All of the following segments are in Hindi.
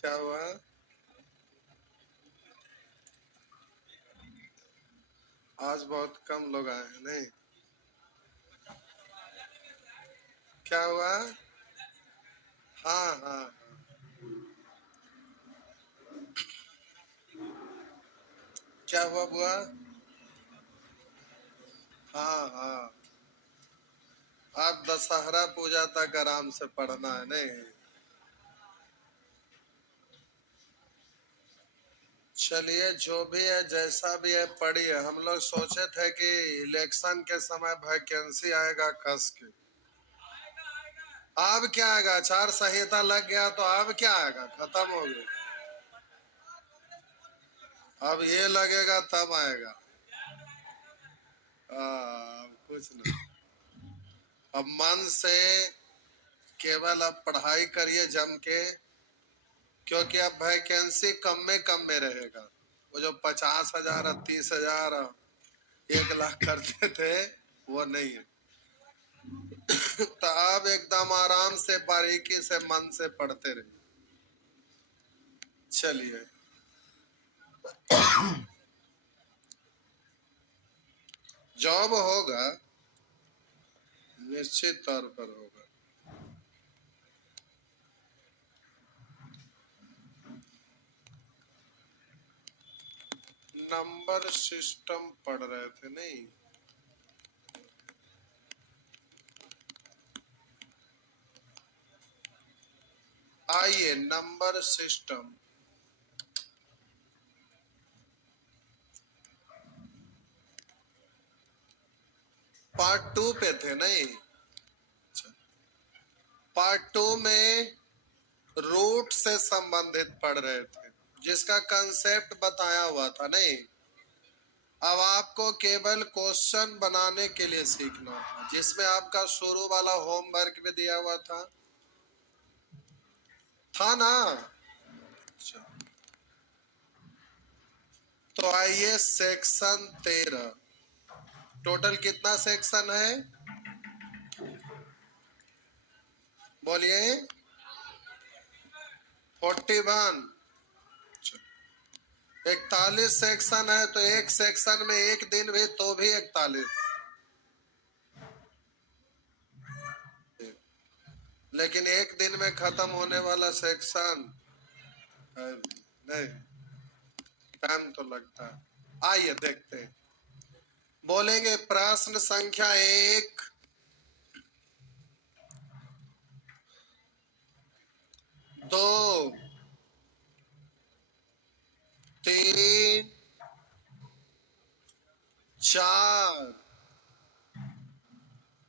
क्या हुआ? आज बहुत कम लोग आए हैं। नहीं, क्या हुआ? हाँ हाँ। क्या हुआ बुआ? हाँ हाँ। आप दशहरा पूजा तक आराम से पढ़ना है। नहीं, चलिए जो भी है जैसा भी है पढ़िए। हम लोग सोचे थे कि इलेक्शन के समय वैकेंसी आएगा कस के। अब क्या आएगा? आचार संहिता लग गया तो अब क्या आएगा? खत्म हो गया। अब ये लगेगा तब आएगा। कुछ नहीं। अब मन से केवल अब पढ़ाई करिए जम के, क्योंकि अब वैकेंसी कम में रहेगा। वो जो 50,000 30,000 1 लाख करते थे वो नहीं है। तो अब एकदम आराम से बारीकी से मन से पढ़ते रहिए। चलिए, जॉब होगा, निश्चित तौर पर होगा। नंबर सिस्टम पढ़ रहे थे। नहीं, आइए नंबर सिस्टम पार्ट 2 पे थे। नहीं, पार्ट 2 में रूट से संबंधित पढ़ रहे थे, जिसका कंसेप्ट बताया हुआ था। नहीं, अब आपको केवल क्वेश्चन बनाने के लिए सीखना था, जिसमें आपका शुरू वाला होमवर्क भी दिया हुआ था ना। अच्छा, तो आइए सेक्शन 13। टोटल कितना सेक्शन है? बोलिए। 41। 41 सेक्शन है तो एक सेक्शन में एक दिन भी तो भी 41। लेकिन एक दिन में खत्म होने वाला सेक्शन नहीं, टाइम तो लगता है। आइए देखते हैं। बोलेंगे प्रश्न संख्या 1, 2, 3, 4,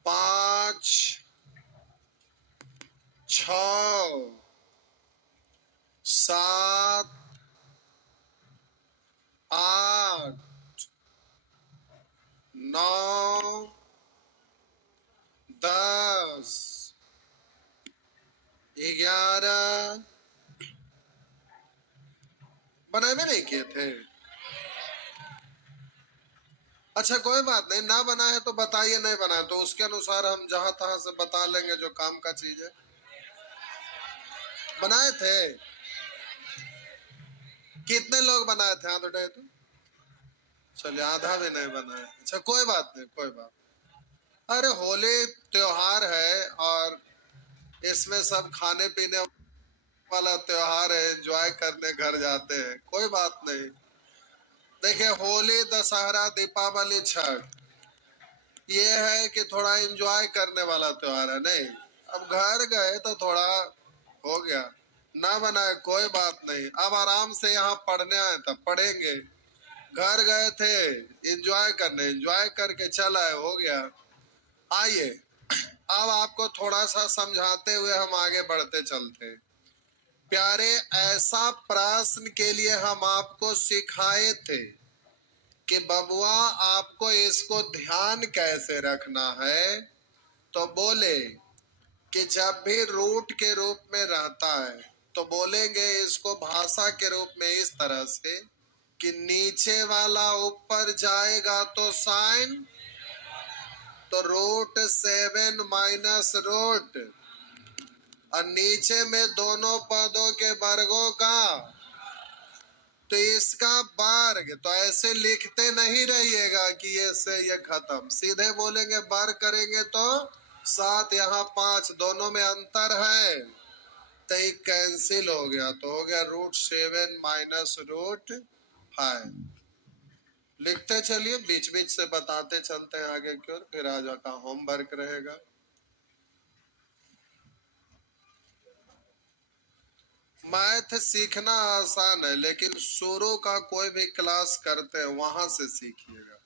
5, 6, 7, 8, 9, 10, 11। बनाए में नहीं किए थे? अच्छा कोई बात नहीं, ना बना है तो बताइए, नहीं बनाए तो उसके अनुसार हम जहां तहां से बता लेंगे जो काम का चीज है। बनाए थे? कितने लोग बनाए थे? हाथ उठाए तो। चलिए, आधा भी नहीं बनाए। अच्छा कोई बात नहीं, कोई बात। अरे होली त्योहार है और इसमें सब खाने पीने वाला त्योहार है, एंजॉय करने घर जाते हैं, कोई बात नहीं। देखिए, होली दशहरा दीपावली छठ ये है कि थोड़ा एंजॉय करने वाला त्योहार है। नहीं, अब घर गए तो थोड़ा हो गया, ना बनाए कोई बात नहीं। अब आराम से यहाँ पढ़ने आए तब पढ़ेंगे। घर गए थे एंजॉय करने, एंजॉय करके चल आए, हो गया। आइए अब आपको थोड़ा सा समझाते हुए हम आगे बढ़ते चलते हैं। प्यारे, ऐसा प्रश्न के लिए हम आपको सिखाए थे कि बबुआ आपको इसको ध्यान कैसे रखना है। तो बोले कि जब भी रूट के रूप में रहता है तो बोलेंगे इसको भाषा के रूप में इस तरह से कि नीचे वाला ऊपर जाएगा तो साइन, तो रूट 7 माइनस रूट और नीचे में दोनों पदों के वर्गों का, तो इसका वर्ग। तो ऐसे लिखते नहीं रहिएगा कि ये से ये खत्म, सीधे बोलेंगे वर्ग करेंगे तो 7, यहाँ 5, दोनों में अंतर है, तो ये कैंसिल हो गया, तो हो गया √7 माइनस √5। लिखते चलिए, बीच बीच से बताते चलते हैं आगे की ओर, फिर आज का होमवर्क रहेगा। मैथ सीखना आसान है, लेकिन शुरू का कोई भी क्लास करते हैं वहां से सीखिएगा।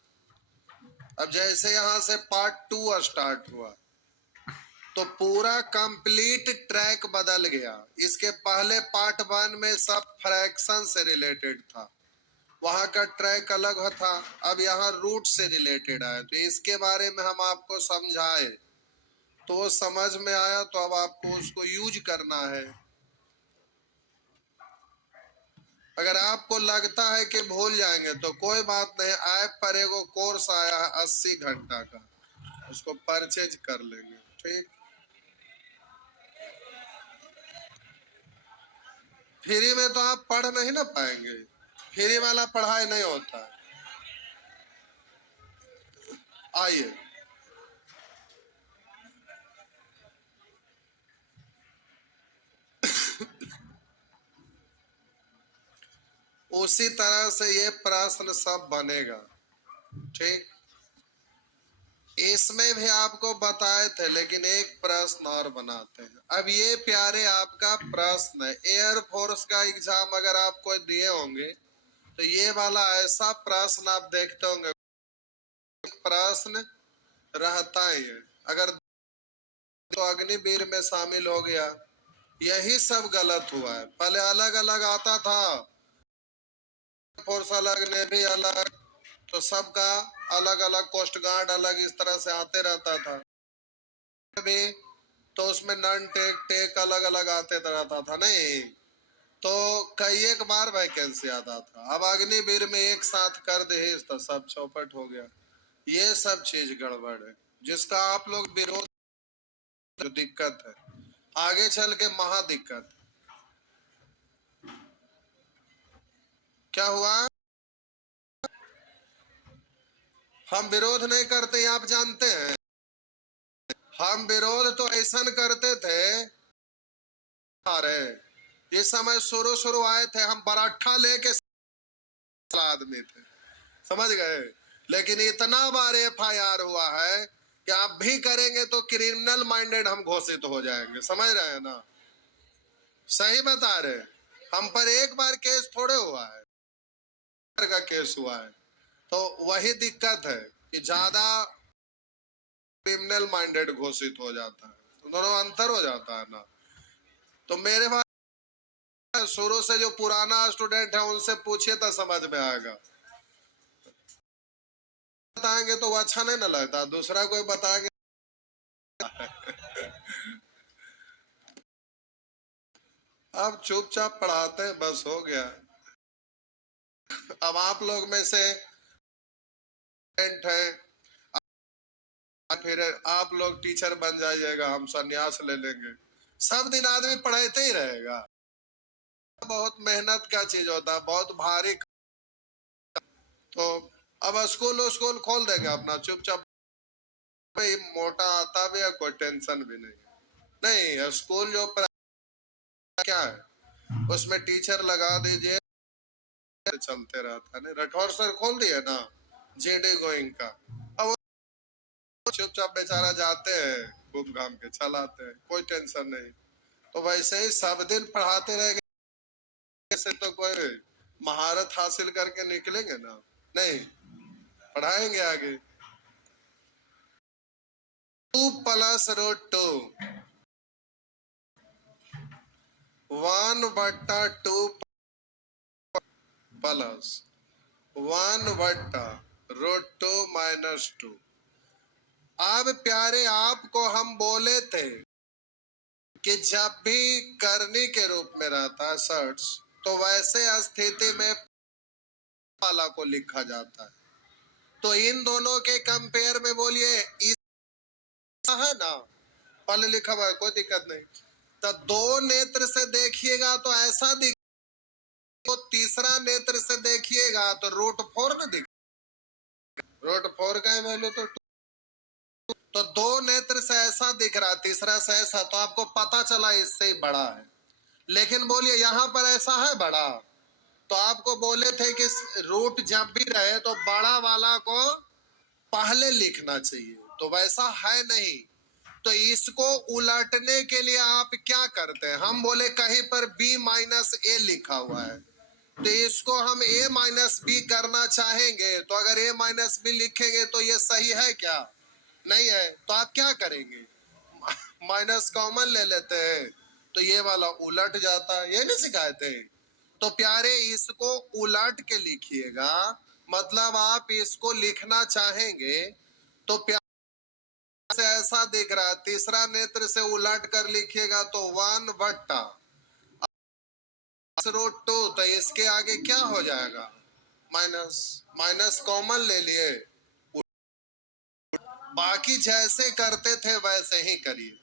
अब जैसे यहां से पार्ट 2 स्टार्ट हुआ, तो पूरा कंप्लीट ट्रैक बदल गया। इसके पहले पार्ट 1 में सब फ्रैक्शन से रिलेटेड था, वहां का ट्रैक अलग था। अब यहाँ रूट से रिलेटेड आया, तो इसके बारे में हम आपको समझाए, तो वो समझ में आया, तो अब आपको उसको यूज करना है। अगर आपको लगता है कि भूल जाएंगे तो कोई बात नहीं, ऐप पर एगो कोर्स आया है 80 घंटा का, उसको परचेज कर लेंगे, ठीक। फ्री में तो आप पढ़ नहीं ना पाएंगे, फ्री वाला पढ़ाई नहीं होता है। आइए, उसी तरह से ये प्रश्न सब बनेगा, ठीक। इसमें भी आपको बताए थे, लेकिन एक प्रश्न और बनाते हैं। अब ये प्यारे आपका प्रश्न है, एयरफोर्स का एग्जाम अगर आप कोई दिए होंगे तो ये वाला ऐसा प्रश्न आप देखते होंगे, प्रश्न रहता ही है। अगर तो अग्निवीर में शामिल हो गया, यही सब गलत हुआ है। पहले अलग अलग आता था, फोर्स अलग, नेवी अलग, तो सबका अलग अलग, कोस्ट गार्ड अलग, इस तरह से आते रहता था भी, तो उसमें नन टेक टेक अलग अलग आते रहता था, नहीं तो कई एक बार वैकेंसी आता था। अब अग्निवीर में एक साथ कर दे तो सब चौपट हो गया। ये सब चीज गड़बड़ है, जिसका आप लोग विरोध, जो दिक्कत है आगे चल के महा दिक्कत। क्या हुआ? हम विरोध नहीं करते, आप जानते हैं। हम विरोध तो ऐसा करते थे, ये समय शुरू शुरू आए थे, हम बराठा लेके आदमी थे, समझ गए। लेकिन इतना बार FIR हुआ है कि आप भी करेंगे तो क्रिमिनल माइंडेड हम घोषित हो जाएंगे, समझ रहे हैं ना। सही बता रहे, हम पर एक बार केस थोड़े हुआ है, का केस हुआ है, तो वही दिक्कत है कि ज्यादा क्रिमिनल माइंडेड घोषित हो जाता है, तो दोनों अंतर हो जाता है ना। तो मेरे पास शुरू से जो पुराना स्टूडेंट है उनसे पूछिए तो समझ में आएगा। बताएंगे तो वो अच्छा नहीं ना लगता, दूसरा कोई बताएंगे। अब चुपचाप पढ़ाते हैं, बस हो गया। अब आप लोग में से है, फिर आप लोग टीचर बन जाइएगा, हम संन्यास ले लेंगे। सब दिन आदमी पढ़ाते ही रहेगा, बहुत मेहनत का चीज होता है, बहुत भारी। तो अब स्कूल स्कूल खोल देंगे अपना, चुपचाप भाई, मोटा आता भी है, कोई टेंशन भी नहीं। नहीं, स्कूल जो क्या है उसमें टीचर लगा दीजिए, चलते रहता है। नहीं, राठौर सर खोल दिए ना JD गोइंग का, अब चुपचाप बेचारा जाते हैं, घूम घाम के चलाते हैं, कोई टेंशन नहीं। तो वैसे ही सब दिन पढ़ाते रहेंगे से तो कोई महारत हासिल करके निकलेंगे ना, नहीं, पढ़ाएंगे आगे। 2 + √2, 1/2 प्लस 1/√2 - 2। अब प्यारे आपको हम बोले थे कि जब भी करनी के रूप में रहता है शर्ट्स, तो वैसे स्थिति में वाला को लिखा जाता है। तो इन दोनों के कंपेयर में बोलिए, इस है ना, पल लिखा हुआ है, कोई दिक्कत नहीं। तो दो नेत्र से देखिएगा तो ऐसा दिख, तो तीसरा नेत्र से देखिएगा तो √4 न दिख, √4 का वैल्यू तो दो नेत्र से ऐसा दिख रहा, तीसरा से ऐसा, तो आपको पता चला इससे बड़ा है। लेकिन बोलिए यहां पर ऐसा है बड़ा, तो आपको बोले थे कि रूट जब भी रहे तो बड़ा वाला को पहले लिखना चाहिए, तो वैसा है नहीं। तो इसको उलटने के लिए आप क्या करते हैं, हम बोले कहीं पर b-a लिखा हुआ है, तो इसको हम a-b करना चाहेंगे, तो अगर a-b लिखेंगे तो ये सही है क्या? नहीं है। तो आप क्या करेंगे, माइनस कॉमन ले लेते हैं, तो ये वाला उलट जाता है। ये नहीं सिखाए थे? तो प्यारे इसको उलट के लिखिएगा, मतलब आप इसको लिखना चाहेंगे तो प्यारे से ऐसा दिख रहा है, तीसरा नेत्र से उलट कर लिखिएगा तो 1/√2, तो इसके आगे क्या हो जाएगा, माइनस, माइनस कॉमन ले लिए, बाकी जैसे करते थे वैसे ही करिए।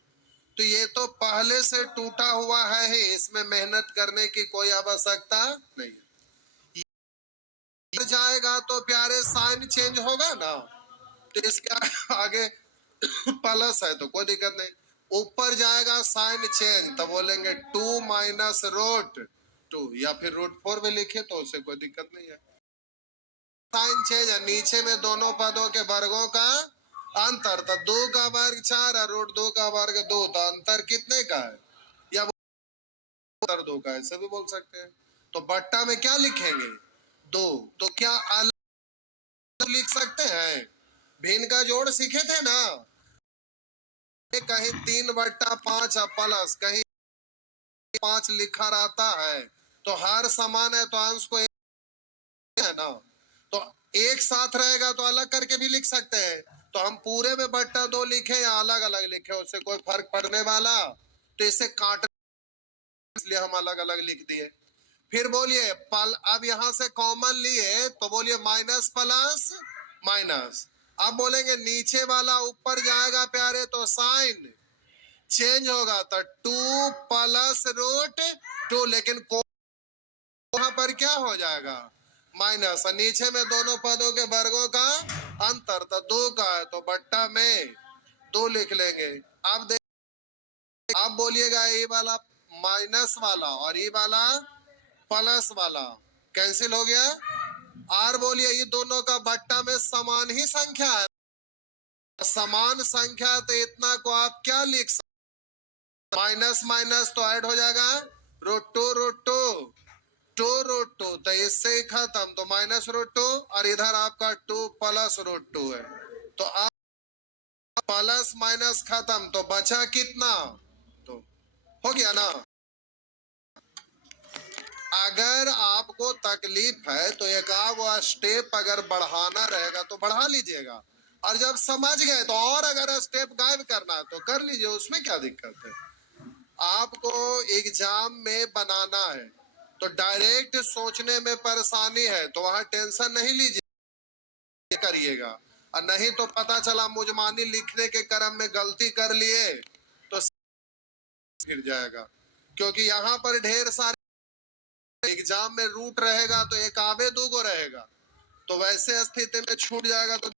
तो ये तो पहले से टूटा हुआ है, इसमें मेहनत करने की कोई आवश्यकता नहीं। जाएगा तो प्यारे साइन चेंज होगा ना, तो इसके आगे प्लस है तो कोई दिक्कत नहीं। ऊपर जाएगा साइन चेंज, तो बोलेंगे 2 - √2, या फिर √4 भी लिखे तो उससे कोई दिक्कत नहीं है। साइन चेंज है, नीचे में दोनों पदों के वर्गों का अंतर, तो 2 का वर्ग 4 और √2 का वर्ग 2, तो अंतर कितने का है, या अंतर 2 का, ऐसे भी बोल सकते हैं। तो बट्टा में क्या लिखेंगे, 2, तो क्या अलग लिख सकते हैं, भिन्न का जोड़ सीखे थे ना, कहीं 3/5 प्लस कहीं 5 लिखा रहता है, तो हर समान है तो अंश को है ना, तो एक साथ रहेगा तो अलग करके भी लिख सकते हैं। तो हम पूरे में /2 लिखे या अलग अलग लिखे, उससे कोई फर्क पड़ने वाला, तो इसे काट, इसलिए हम अलग अलग लिख दिए। फिर बोलिए अब यहां से कॉमन लिए तो बोलिए माइनस प्लस माइनस, अब बोलेंगे नीचे वाला ऊपर जाएगा प्यारे तो साइन चेंज होगा, तो 2 + √2, लेकिन वहां पर क्या हो जाएगा, माइनस, और नीचे में दोनों पदों के वर्गों का अंतर, तो 2 का है तो बट्टा में 2 लिख लेंगे। अब देख, अब बोलिएगा ये वाला माइनस वाला और ये वाला प्लस वाला कैंसिल हो गया, और बोलिए ये दोनों का बट्टा में समान ही संख्या है, समान संख्या, तो इतना को आप क्या लिख सकते, माइनस माइनस तो ऐड हो जाएगा, √2 तो इससे ही खत्म, तो -√2, और इधर आपका 2 + √2 है, तो आप प्लस माइनस खत्म, तो बचा कितना, तो हो गया ना। अगर आपको तकलीफ है तो एक आध स्टेप अगर बढ़ाना रहेगा तो बढ़ा लीजिएगा, और जब समझ गए तो और अगर स्टेप गायब करना है तो कर लीजिए, उसमें क्या दिक्कत है। आपको एग्जाम में बनाना है तो डायरेक्ट सोचने में परेशानी है तो वहां टेंशन नहीं लीजिए, करिएगा, और नहीं तो पता चला मुजमानी लिखने के क्रम में गलती कर लिए तो गिर जाएगा, क्योंकि यहाँ पर ढेर सारे एग्जाम में रूट रहेगा तो एक आवे दूगो रहेगा, तो वैसे स्थिति में छूट जाएगा, तो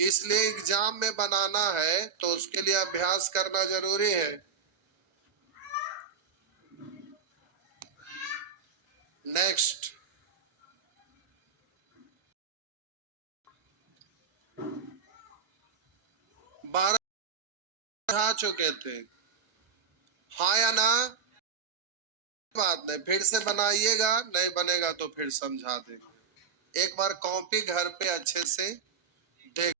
इसलिए एग्जाम में बनाना है तो उसके लिए अभ्यास करना जरूरी है। नेक्स्ट, 12 आ चुके थे, हाँ या ना, बात नहीं, फिर से बनाइएगा, नहीं बनेगा तो फिर समझा देंगे। एक बार कॉपी घर पे अच्छे से देख,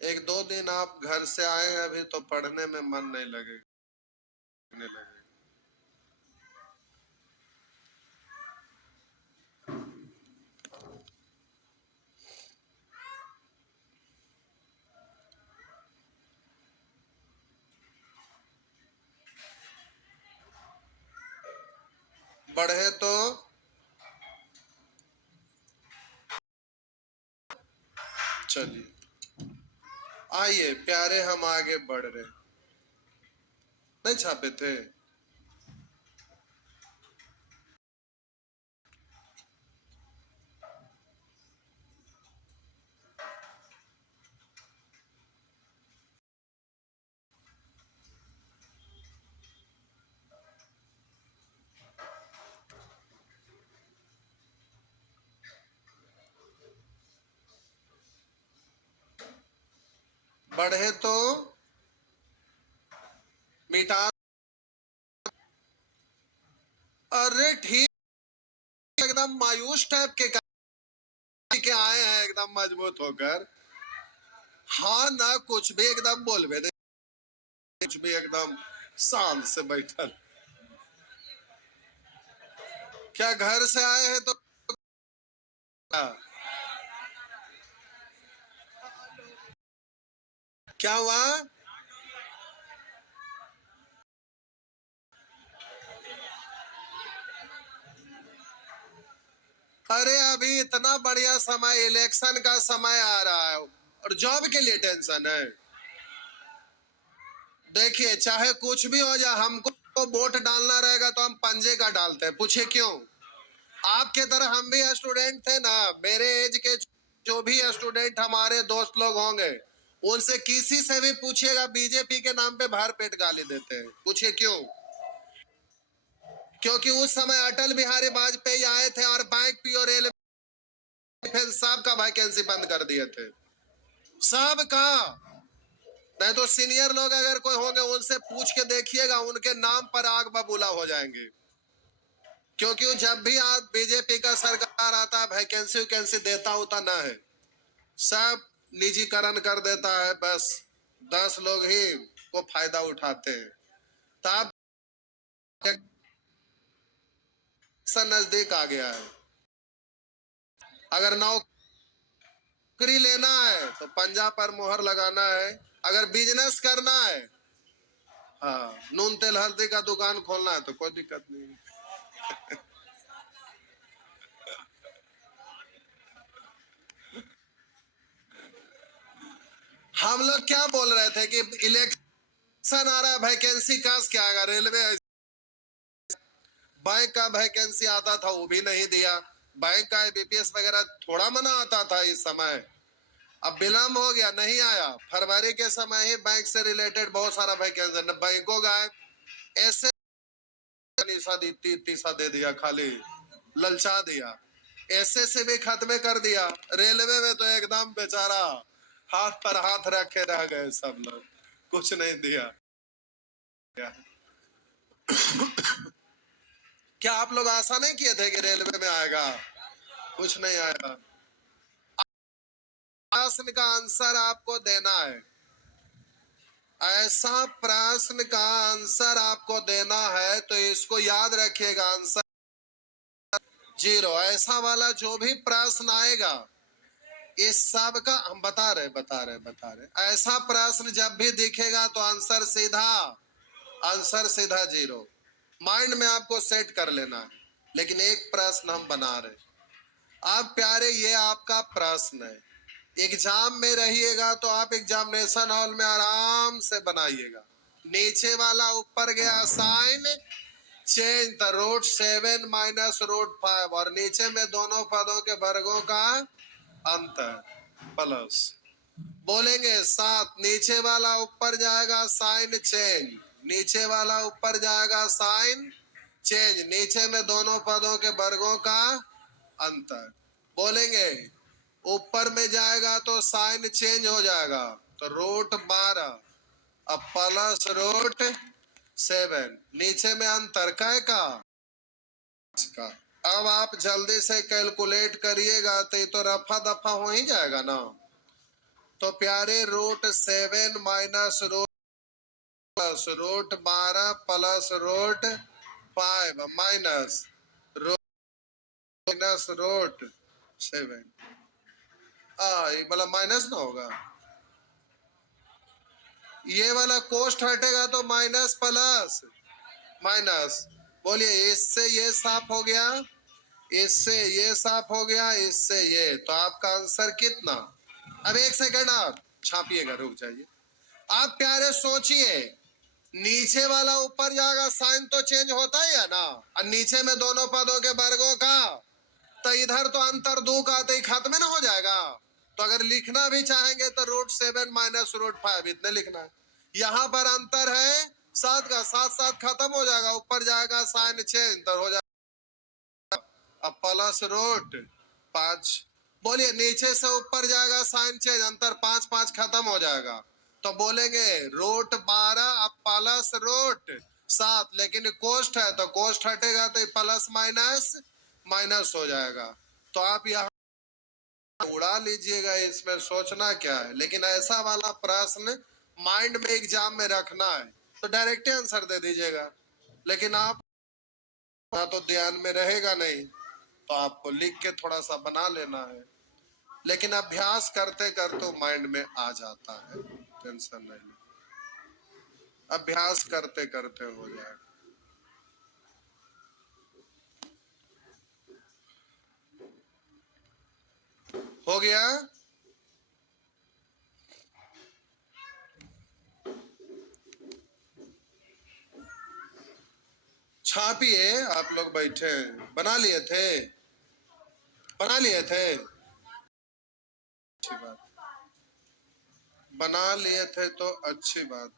1-2 दिन आप घर से आए हैं अभी तो पढ़ने में मन नहीं लगेगा। बढ़े तो चलिए, आइए प्यारे, हम आगे बढ़ रहे। नहीं छापे थे? बढ़े तो मिटा। अरे ठीक, एकदम मायूस टाइप के आए हैं एकदम मजबूत होकर। हाँ ना, कुछ भी एकदम बोलबे नहीं, कुछ भी एकदम शांत से बैठल। क्या घर से आए हैं तो क्या हुआ? अरे अभी इतना बढ़िया समय, इलेक्शन का समय आ रहा है और जॉब के लिए टेंशन है। देखिए चाहे कुछ भी हो जाए, हमको तो वोट डालना रहेगा तो हम पंजे का डालते हैं। पूछे क्यों? आपके तरह हम भी स्टूडेंट थे ना। मेरे एज के जो भी स्टूडेंट हमारे दोस्त लोग होंगे, उनसे किसी से भी पूछिएगा, बीजेपी के नाम पे भर पेट गाली देते हैं। पूछिए क्यों? क्योंकि उस समय अटल बिहारी वाजपेयी आए थे और बैंक पी और रेलवे डिफेंस सब का वैकेंसी बंद कर दिए थे, सबका। नहीं तो सीनियर लोग अगर कोई होंगे उनसे पूछ के देखिएगा, उनके नाम पर आग बबूला हो जाएंगे। क्योंकि जब भी आज बीजेपी का सरकार आता है, वैकेंसी वैकेंसी देता होता ना है, सब निजीकरण कर देता है। बस 10 लोग ही को फायदा उठाते हैं। तब नजदीक आ गया है। अगर नौकरी लेना है तो पंजा पर मोहर लगाना है। अगर बिजनेस करना है, हाँ, नून तेल हल्दी का दुकान खोलना है तो कोई दिक्कत नहीं। हम लोग क्या बोल रहे थे कि इलेक्शन आ रहा है, वैकेंसी काश क्या आएगा। रेलवे, बैंक का वैकेंसी आता था वो भी नहीं दिया। बैंक का बीपीएस वगैरह थोड़ा मना आता था इस समय। अब विलम्ब हो गया, नहीं आया। फरवरी के समय ही बैंक से रिलेटेड बहुत सारा वैकेंसी, बैंकों का ऐसे तीसा दे दिया, खाली ललचा दिया। ऐसे से भी खत्म कर दिया। रेलवे में तो एकदम बेचारा हाथ पर हाथ रखे रह गए सब लोग, कुछ नहीं दिया। क्या आप लोग आशा नहीं किए थे कि रेलवे में आएगा? कुछ नहीं आया। प्रश्न का आंसर आपको देना है। ऐसा प्रश्न का आंसर आपको देना है तो इसको याद रखिएगा, आंसर 0। ऐसा वाला जो भी प्रश्न आएगा, इस सब का हम बता रहे ऐसा प्रश्न जब भी दिखेगा तो आंसर सीधा 0। माइंड में आपको सेट कर लेना है। लेकिन एक प्रश्न हम बना रहे। आप प्यारे, ये आपका प्रश्न है। एग्जाम में रहिएगा तो आप एग्जामिनेशन हॉल में आराम से बनाइएगा। नीचे वाला ऊपर गया sign change the root 7 minus root 5, और नीचे में दोनों पदों के वर्गों का अंतर प्लस। बोलेंगे 7, नीचे वाला ऊपर जाएगा साइन चेंज, नीचे वाला ऊपर जाएगा साइन चेंज, नीचे में दोनों पदों के वर्गों का अंतर। बोलेंगे ऊपर में जाएगा तो साइन चेंज हो जाएगा, तो रूट 12 अब प्लस रूट 7, नीचे में अंतर कै का। अब आप जल्दी से कैलकुलेट करिएगा तो ये तो रफा दफा हो ही जाएगा ना। तो प्यारे root 7 minus root 12 plus root 5 minus root 7। ये वाला माइनस ना होगा, ये वाला कोस्ट हटेगा तो माइनस प्लस माइनस। बोलिए, इससे ये साफ हो गया, इससे ये साफ हो गया, इससे ये, तो आपका आंसर कितना? अब एक सेकंड आप छापिएगा, रुक जाइए। आप प्यारे सोचिए, नीचे वाला ऊपर जाएगा, साइन तो चेंज होता ही है ना, और नीचे में दोनों पदों के वर्गों का, तो इधर तो अंतर 2 का तो खत्म ना हो जाएगा। तो अगर लिखना भी चाहेंगे तो √7 माइनस √5 इतने लिखना है। यहां पर अंतर है 7 का, 7 7 खत्म हो जाएगा, ऊपर जाएगा साइन चेंज तो हो जाएगा अब प्लस √5। बोलिए, नीचे से ऊपर जाएगा साइन चेंज, अंतर 5 5 खत्म हो जाएगा, तो बोलेंगे √12 अब प्लस √7। लेकिन कोष्ठ है तो कोष्ठ हटेगा तो प्लस माइनस माइनस हो जाएगा। तो आप यहाँ उड़ा लीजिएगा, इसमें सोचना क्या है। लेकिन ऐसा वाला प्रश्न माइंड में एग्जाम में रखना है तो डायरेक्ट आंसर दे दीजिएगा। लेकिन आप ना तो ध्यान में रहेगा नहीं, तो आपको लिख के थोड़ा सा बना लेना है। लेकिन अभ्यास करते करते माइंड में आ जाता है, टेंशन नहीं, अभ्यास करते करते हो जाएगा। हो गया? छापिए, आप लोग बैठे बना लिए थे, बना लिए थे, अच्छी बात, बना लिए थे तो अच्छी बात।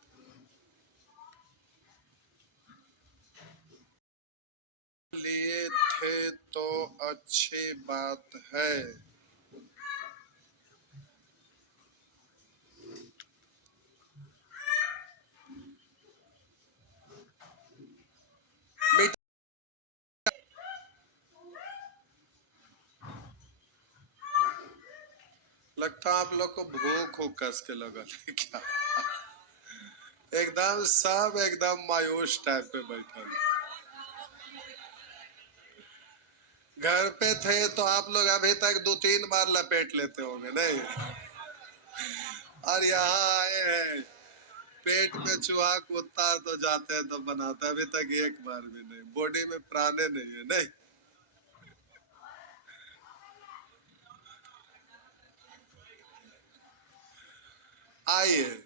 लिए थे तो अच्छी बात है। लगता है आप लोग को भूख हो कस के लगल है क्या? एकदम सब एकदम मायूस टाइप पे बैठे। घर पे थे तो आप लोग अभी तक 2-3 बार लपेट लेते होंगे नहीं? और यहाँ आए हैं, पेट में चूहा कुत्ता तो जाते हैं तो बनाते, अभी तक एक बार भी नहीं, बॉडी में प्राणे नहीं है नहीं। आइए,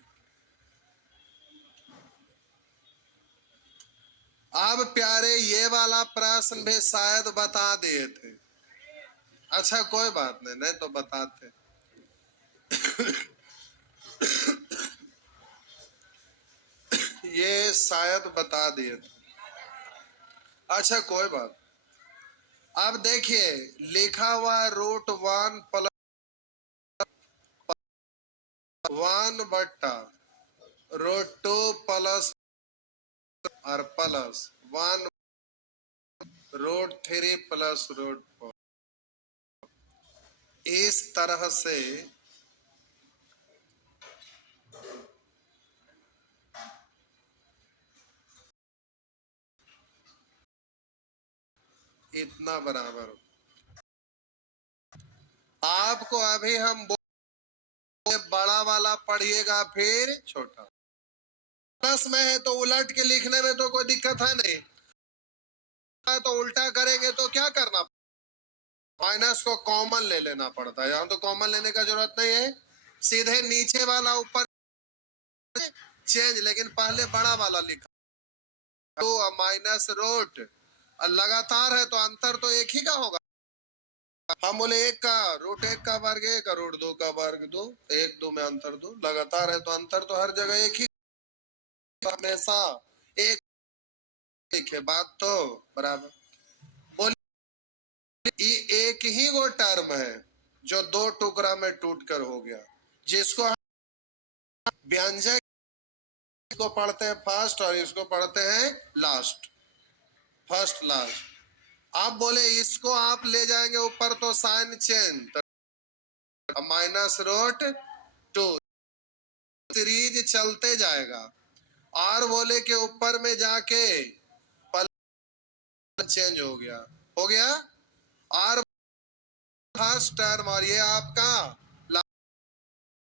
अब प्यारे ये वाला प्रश्न भी शायद बता दिए थे। अच्छा कोई बात नहीं, नहीं तो बताते। ये शायद बता दिए थे। अच्छा कोई बात। अब देखिए, लिखा हुआ √1 + 1 बट्टा √2 प्लस और प्लस 1 √3 प्लस √4। इस तरह से इतना बराबर। आपको अभी हम बड़ा वाला पढ़िएगा फिर छोटा। प्लस में है तो उलट के लिखने में तो कोई दिक्कत है नहीं, तो उल्टा करेंगे तो क्या करना, माइनस को कॉमन ले लेना पड़ता है। यहाँ तो कॉमन लेने का जरूरत नहीं है, सीधे नीचे वाला ऊपर चेंज, लेकिन पहले बड़ा वाला लिखा तो माइनस रूट लगातार है तो अंतर तो एक ही का होगा। हम बोले 1 का √1 का वर्ग 1 और √2 का वर्ग 2, 1 2 में अंतर 2, लगातार है तो अंतर तो हर जगह एक ही, हमेशा एक लिखे, बात तो बराबर। बोले ये एक ही वो टर्म है जो 2 टुकड़ा में टूटकर हो गया, जिसको हम व्यंजक को पढ़ते हैं फर्स्ट और इसको पढ़ते हैं लास्ट, फर्स्ट लास्ट। आप बोले इसको आप ले जाएंगे ऊपर तो साइन चेंज तो -√2 सीरीज चलते जाएगा, और बोले कि ऊपर में जाके चेंज हो गया, हो गया। और फर्स्ट टर्म और ये आपका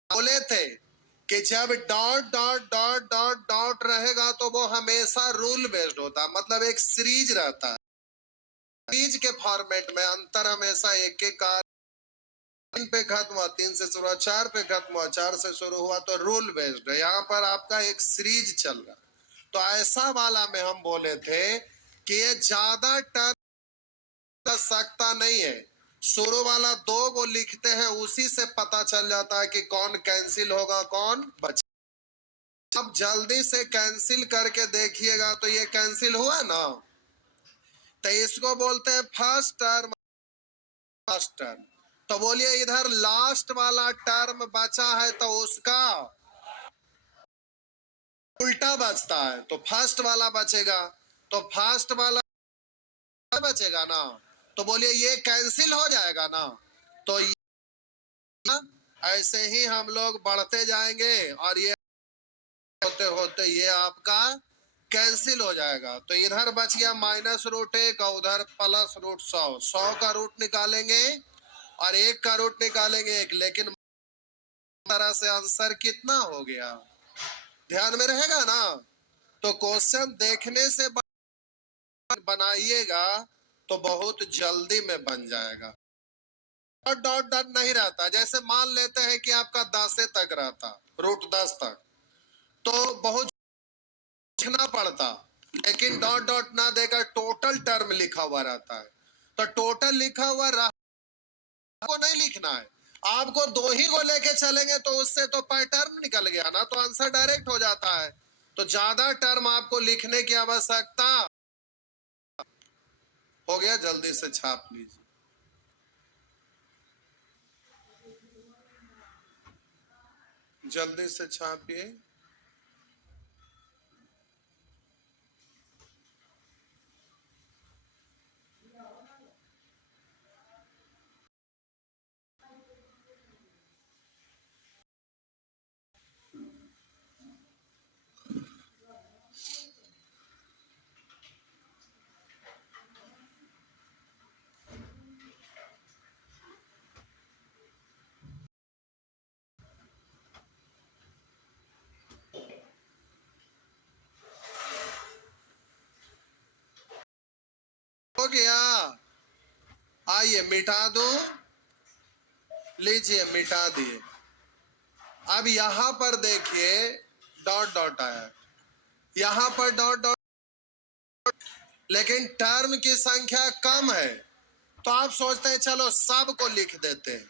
बोले थे कि जब dot dot dot dot dot रहेगा तो वो हमेशा रूल बेस्ड होता है, मतलब एक सीरीज रहता है। सीरीज के फॉर्मेट में अंतर हमेशा एक एक का 3 पे खत्म हुआ, 3 से शुरू हुआ, 4 पे खत्म हुआ, 4 से शुरू हुआ, तो रूल बेस्ड है। यहाँ पर आपका एक सीरीज चल रहा है। तो ऐसा वाला में हम बोले थे कि ये ज्यादा टर्म सकता नहीं है। शुरू वाला 2 को लिखते हैं, उसी से पता चल जाता है कि कौन कैंसिल होगा, कौन बचे। अब जल्दी से कैंसिल करके देखिएगा, तो ये कैंसिल हुआ ना, तो इसको बोलते हैं फर्स्ट टर्म। लास्ट टर्म, तो बोलिए इधर लास्ट वाला टर्म बचा है, तो उसका उल्टा बचता है, तो फर्स्ट वाला बचेगा। तो फर्स्ट वाला बचेगा ना, तो बोलिए ये कैंसिल हो जाएगा ना। तो ऐसे ही हम लोग बढ़ते जाएंगे, और ये होते होते ये आपका कैंसिल हो जाएगा। तो इधर बच गया -√1 और उधर +√100। 100 का रूट निकालेंगे और 1 का रूट निकालेंगे 1, लेकिन तरह से आंसर कितना हो गया, ध्यान में रहेगा ना। तो क्वेश्चन देखने से बनाइएगा तो बहुत जल्दी में बन जाएगा। और डॉट डॉट नहीं रहता। जैसे मान लेते हैं कि आपका 10 तक रहता, √10 तक, तो बहुत लिखना पड़ता, लेकिन डॉट डॉट ना देकर टोटल टर्म लिखा हुआ रहता है। तो टोटल लिखा हुआ को नहीं लिखना है, आपको 2 ही को लेके चलेंगे, तो उससे तो पैटर्न निकल गया ना, तो आंसर डायरेक्ट हो जाता है। तो ज्यादा टर्म आपको लिखने की आवश्यकता हो गया, जल्दी से छाप लीजिए। जल्दी से छापिए। हो गया, आइए मिटा दो, लीजिए मिटा दिए। अब यहां पर देखिए डॉट डॉट आया, यहां पर डॉट डॉट, लेकिन टर्म की संख्या कम है, तो आप सोचते हैं चलो सब को लिख देते हैं,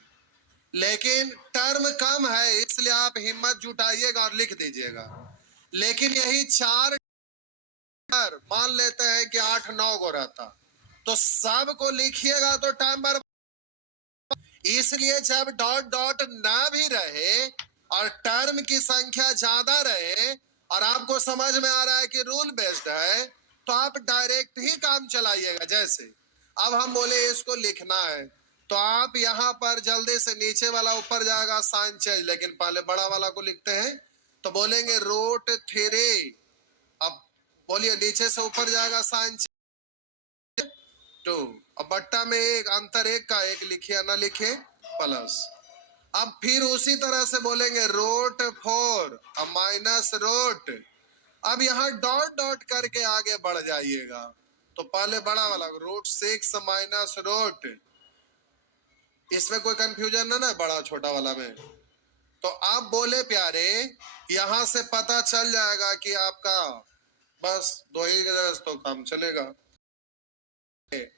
लेकिन टर्म कम है, इसलिए आप हिम्मत जुटाइएगा और लिख दीजिएगा। लेकिन यही 4 मान लेते हैं कि 8-9 को रहता, तो सब को लिखिएगा तो टाइम बर्बाद। इसलिए जब डॉट डॉट ना भी रहे और टर्म की संख्या ज्यादा रहे, और आपको समझ में आ रहा है कि रूल बेस्ड है, तो आप डायरेक्ट ही काम चलाइएगा। जैसे अब हम बोले इसको लिखना है, तो आप यहां पर जल्दी से नीचे वाला ऊपर जाएगा साइन चेंज, लेकिन पहले बड़ा वाला को लिखते हैं, तो बोलेंगे √3। अब बोलिए नीचे से ऊपर जाएगा साइन 2, अब बट्टा में एक अंतर 1 का 1 लिखिए ना लिखे प्लस। अब फिर उसी तरह से बोलेंगे √4 अब माइनस रूट। अब यहाँ डॉट डॉट करके आगे बढ़ जाइएगा, तो पहले बड़ा वाला √6 माइनस रूट। इसमें कोई कंफ्यूजन ना बड़ा छोटा वाला में। तो आप बोले प्यारे, यहां से पता चल जाएगा कि आपका बस 2 ही जगह तो काम चलेगा।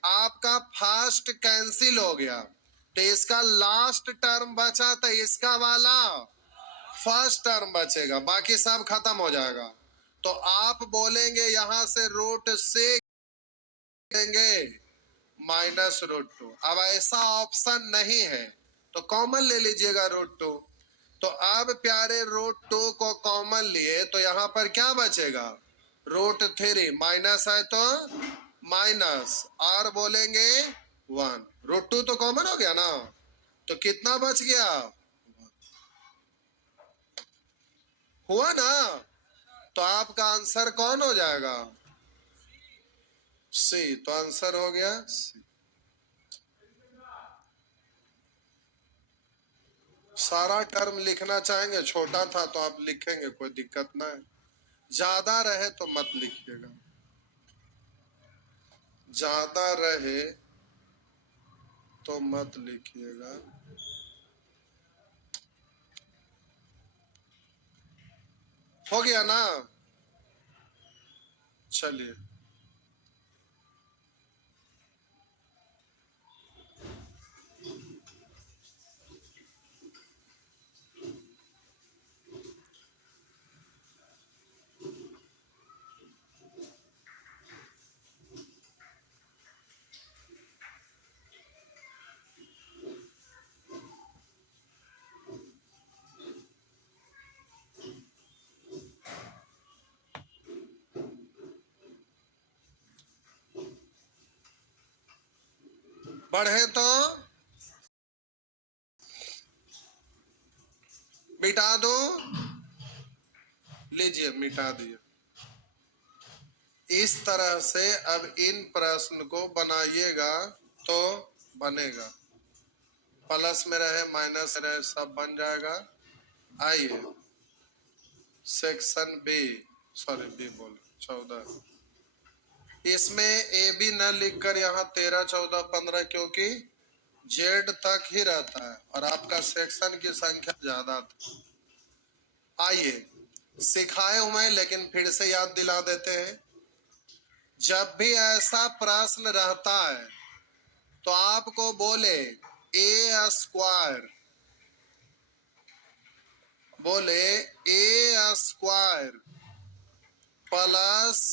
आपका फर्स्ट कैंसिल हो गया, तो इसका लास्ट टर्म बचा, तो इसका वाला फर्स्ट टर्म बचेगा, बाकी सब खत्म हो जाएगा। तो आप बोलेंगे यहां से √6 लेंगे -√2। अब ऐसा ऑप्शन नहीं है, तो कॉमन ले लीजिएगा √2। तो अब प्यारे √2 को कॉमन लिए, तो यहां पर क्या बचेगा, √3 माइनस है तो माइनस, और बोलेंगे 1। √2 तो कॉमन हो गया ना, तो कितना बच गया, हुआ ना। तो आपका आंसर कौन हो जाएगा, सी। तो आंसर हो गया सी। सारा टर्म लिखना चाहेंगे, छोटा था तो आप लिखेंगे, कोई दिक्कत ना है। ज्यादा रहे तो मत लिखिएगा, ज्यादा रहे तो मत लिखिएगा। हो गया ना? चलिए, बढ़े तो मिटा दो। लीजिए, मिटा दिए। इस तरह से अब इन प्रश्न को बनाइएगा तो बनेगा। प्लस में रहे माइनस में रहे सब बन जाएगा। आइए सेक्शन बी, सॉरी बी बोल 14, इसमें ए बी न लिखकर यहाँ 13, 14, 15 क्योंकि जेड तक ही रहता है और आपका सेक्शन की संख्या ज्यादा था। आइए सिखाए हुए लेकिन फिर से याद दिला देते हैं। जब भी ऐसा प्रश्न रहता है तो आपको बोले ए स्क्वायर, बोले ए स्क्वायर प्लस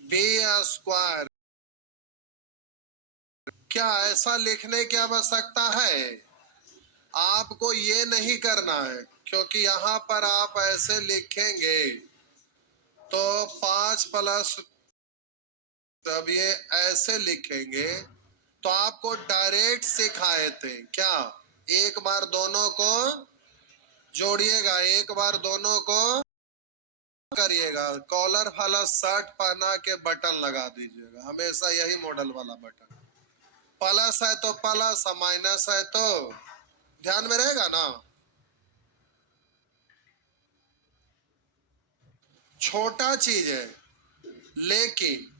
बी स्क्वायर। क्या ऐसा लिखने की आवश्यकता है? आपको ये नहीं करना है, क्योंकि यहाँ पर आप ऐसे लिखेंगे तो 5 प्लस, तब ये ऐसे लिखेंगे तो आपको डायरेक्ट सिखाए थे क्या? एक बार दोनों को जोड़िएगा, एक बार दोनों को करिएगा, कॉलर वाला शर्ट पहना के बटन लगा दीजिएगा, हमेशा यही मॉडल वाला बटन। प्लस है तो प्लस, माइनस है तो ध्यान में रहेगा ना। छोटा चीज है लेकिन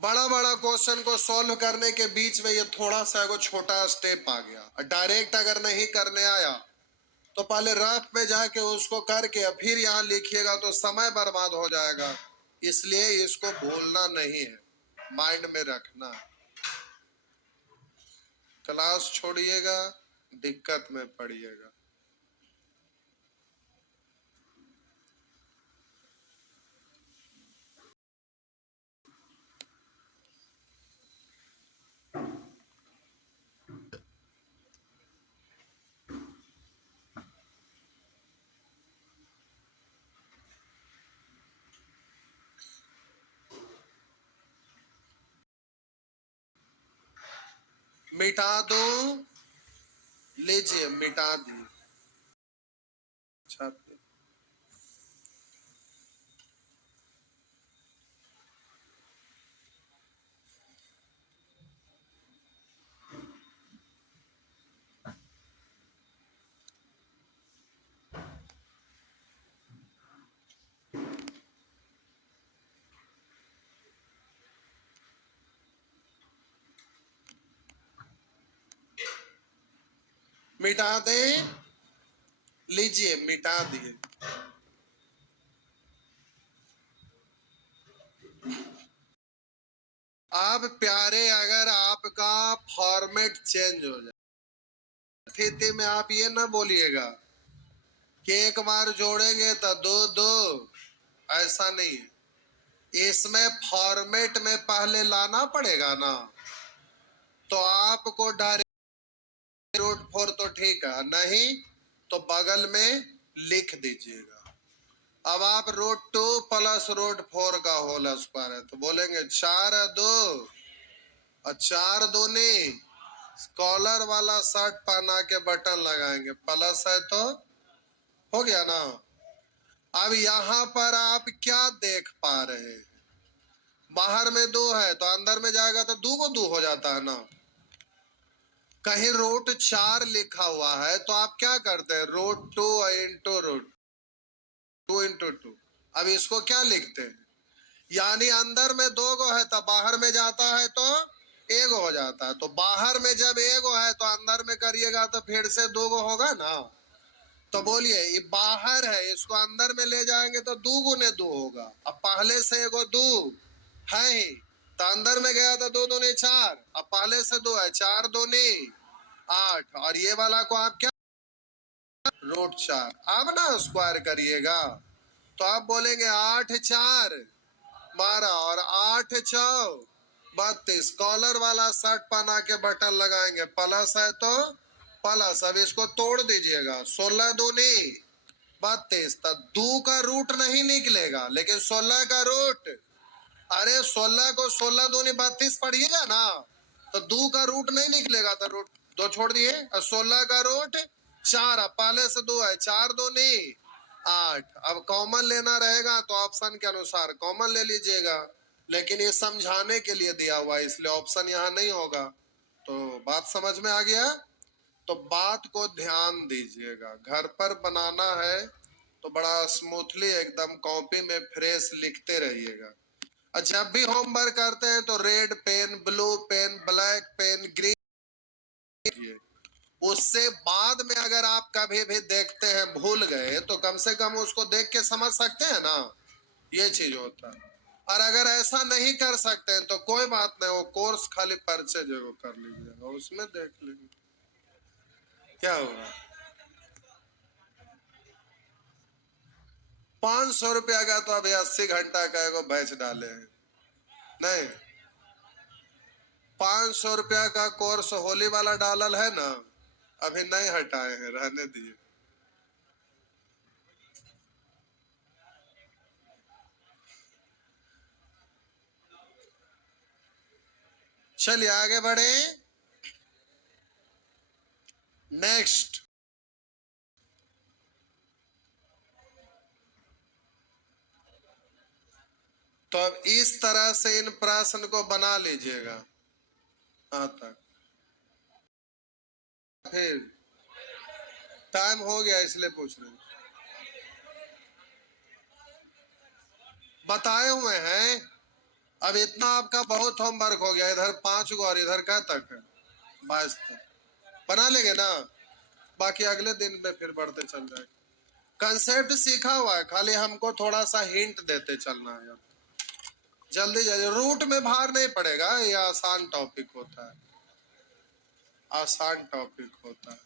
बड़ा बड़ा क्वेश्चन को सॉल्व करने के बीच में ये थोड़ा सा एगो छोटा स्टेप आ गया। डायरेक्ट अगर नहीं करने आया तो पहले रफ में जाके उसको करके फिर यहाँ लिखिएगा तो समय बर्बाद हो जाएगा। इसलिए इसको भूलना नहीं है, माइंड में रखना। क्लास छोड़िएगा, दिक्कत में पड़िएगा। मिटा दो, लीजिए मिटा दी। छात्र मिटा दे, लीजिए मिटा दिए। अब प्यारे अगर आपका फॉर्मेट चेंज हो जाए, स्थिति में आप ये ना बोलिएगा कि एक बार जोड़ेंगे तो दो दो, ऐसा नहीं है। इसमें फॉर्मेट में पहले लाना पड़ेगा ना, तो आपको डायरेक्ट रूट 4 तो ठीक है, नहीं तो बगल में लिख दीजिएगा। अब आप √2 प्लस √4 का होल स्क्वायर है तो बोलेंगे 4 2 और 4 दूनी, कॉलर वाला शर्ट पहना के बटन लगाएंगे, प्लस है तो हो गया ना। अब यहां पर आप क्या देख पा रहे हैं? बाहर में 2 है तो अंदर में जाएगा तो 2 को 2 हो जाता है ना। कहीं √4 लिखा हुआ है तो आप क्या करते हैं? √2 इंटू √2 इंटू 2। अब इसको क्या लिखते हैं? यानी अंदर में 2 गो है तो बाहर में जाता है तो 1 हो जाता है। तो बाहर में जब 1 है तो अंदर में करिएगा तो फिर से 2 गो होगा ना। तो बोलिए ये बाहर है, इसको अंदर में ले जाएंगे तो 2 गुने 2 होगा। अब पहले से एगो 2 है ही, तो अंदर में गया तो 2 दूनी 4, अब पहले से 2 है, 4 दूनी 8, और ये वाला को आप क्या √4। अब ना स्क्वायर करिएगा तो आप बोलेंगे 8 4 12 और 8 6 32। कॉलर वाला शर्ट पहना के बटन लगाएंगे, प्लस है तो प्लस। अब इसको तोड़ दीजिएगा, 16 दूनी 32, तब 2 का रूट नहीं निकलेगा, लेकिन 16 का रूट। अरे 16 को 16 दूनी 32 पढ़िएगा ना, तो 2 का रूट नहीं निकलेगा, तो रूट 2 छोड़ दिए, और 16 का रूट 4। अब पहले से 2 है, 4 दूनी 8। अब कॉमन लेना रहेगा तो ऑप्शन के अनुसार कॉमन ले लीजिएगा, लेकिन ये समझाने के लिए दिया हुआ है, इसलिए ऑप्शन यहाँ नहीं होगा। तो बात समझ में आ गया? तो बात को ध्यान दीजिएगा, घर पर बनाना है तो बड़ा स्मूथली एकदम कॉपी में फ्रेश लिखते रहिएगा। जब भी होमवर्क करते हैं तो red pen, blue pen, black pen, green, उससे बाद में अगर आप कभी भी देखते हैं भूल गए तो कम से कम उसको देख के समझ सकते हैं ना, ये चीज होता है। और अगर ऐसा नहीं कर सकते हैं तो कोई बात नहीं, वो कोर्स खाली पर्चे जरूर कर लीजिएगा, उसमें देख लेंगे क्या होगा। 500 रुपया का तो अभी 80 घंटा का एगो बैच डाले हैं। नहीं, 500 रुपया का कोर्स होली वाला डालल है ना, अभी नहीं हटाए हैं, रहने दिए। चलिए आगे बढ़े। नेक्स्ट, तो अब इस तरह से इन प्रश्न को बना लीजिएगा। तक फिर टाइम हो गया इसलिए पूछ रहे हैं, बताए हुए हैं। अब इतना आपका बहुत होमवर्क हो गया, इधर 5 गो और इधर क्या तक है, 22 तक बना लेंगे ना, बाकी अगले दिन में फिर बढ़ते चल जाएगा। कंसेप्ट सीखा हुआ है, खाली हमको थोड़ा सा हिंट देते चलना है। जल्दी जल्दी, रूट में भार नहीं पड़ेगा, ये आसान टॉपिक होता है, आसान टॉपिक होता है।